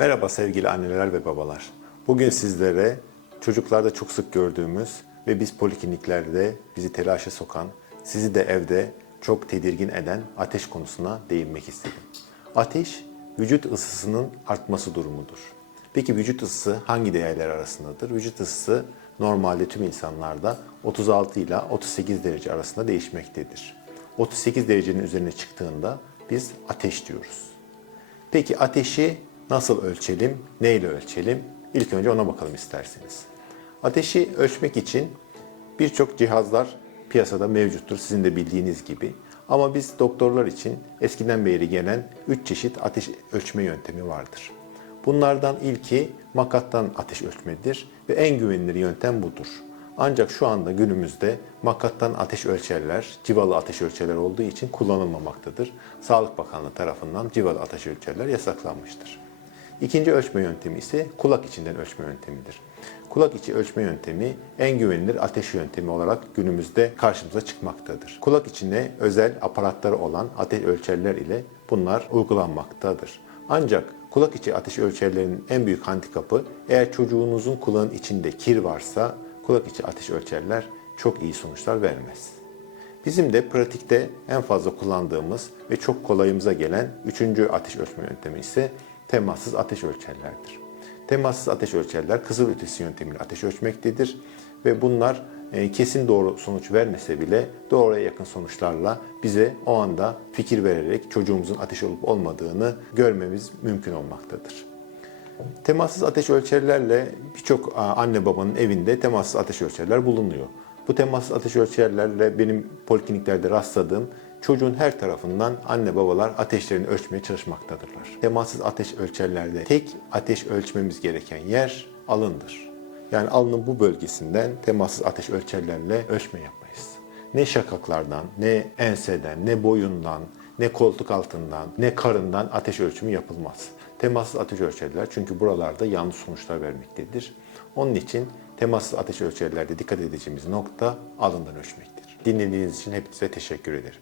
Merhaba sevgili anneler ve babalar. Bugün sizlere çocuklarda çok sık gördüğümüz ve biz polikliniklerde bizi telaşa sokan, sizi de evde çok tedirgin eden ateş konusuna değinmek istedim. Ateş, vücut ısısının artması durumudur. Peki vücut ısısı hangi değerler arasındadır? Vücut ısısı normalde tüm insanlarda 36 ile 38 derece arasında değişmektedir. 38 derecenin üzerine çıktığında biz ateş diyoruz. Peki ateşi nasıl ölçelim, neyle ölçelim? İlk önce ona bakalım isterseniz. Ateşi ölçmek için birçok cihazlar piyasada mevcuttur sizin de bildiğiniz gibi. Ama biz doktorlar için eskiden beri gelen 3 çeşit ateş ölçme yöntemi vardır. Bunlardan ilki makattan ateş ölçmedir ve en güvenilir yöntem budur. Ancak şu anda günümüzde makattan ateş ölçerler, civalı ateş ölçerler olduğu için kullanılmamaktadır. Sağlık Bakanlığı tarafından civalı ateş ölçerler yasaklanmıştır. İkinci ölçme yöntemi ise kulak içinden ölçme yöntemidir. Kulak içi ölçme yöntemi en güvenilir ateş yöntemi olarak günümüzde karşımıza çıkmaktadır. Kulak içine özel aparatları olan ateş ölçerler ile bunlar uygulanmaktadır. Ancak kulak içi ateş ölçerlerinin en büyük handikapı eğer çocuğunuzun kulağın içinde kir varsa kulak içi ateş ölçerler çok iyi sonuçlar vermez. Bizim de pratikte en fazla kullandığımız ve çok kolayımıza gelen üçüncü ateş ölçme yöntemi ise temassız ateş ölçerlerdir. Temassız ateş ölçerler kızıl ötesi yöntemiyle ateş ölçmektedir ve bunlar e, kesin doğru sonuç vermese bile doğruya yakın sonuçlarla bize o anda fikir vererek çocuğumuzun ateş olup olmadığını görmemiz mümkün olmaktadır. Temassız ateş ölçerlerle birçok anne babanın evinde temassız ateş ölçerler bulunuyor. Bu temassız ateş ölçerlerle benim polikliniklerde rastladığım çocuğun her tarafından anne babalar ateşlerini ölçmeye çalışmaktadırlar. Temassız ateş ölçerlerde tek ateş ölçmemiz gereken yer alındır. Yani alnın bu bölgesinden temassız ateş ölçerlerle ölçme yapmayız. Ne şakaklardan, ne enseden, ne boyundan, ne koltuk altından, ne karından ateş ölçümü yapılmaz. Temassız ateş ölçerler çünkü buralarda yanlış sonuçlar vermektedir. Onun için temassız ateş ölçerlerde dikkat edeceğimiz nokta alından ölçmektir. Dinlediğiniz için hepinize teşekkür ederim.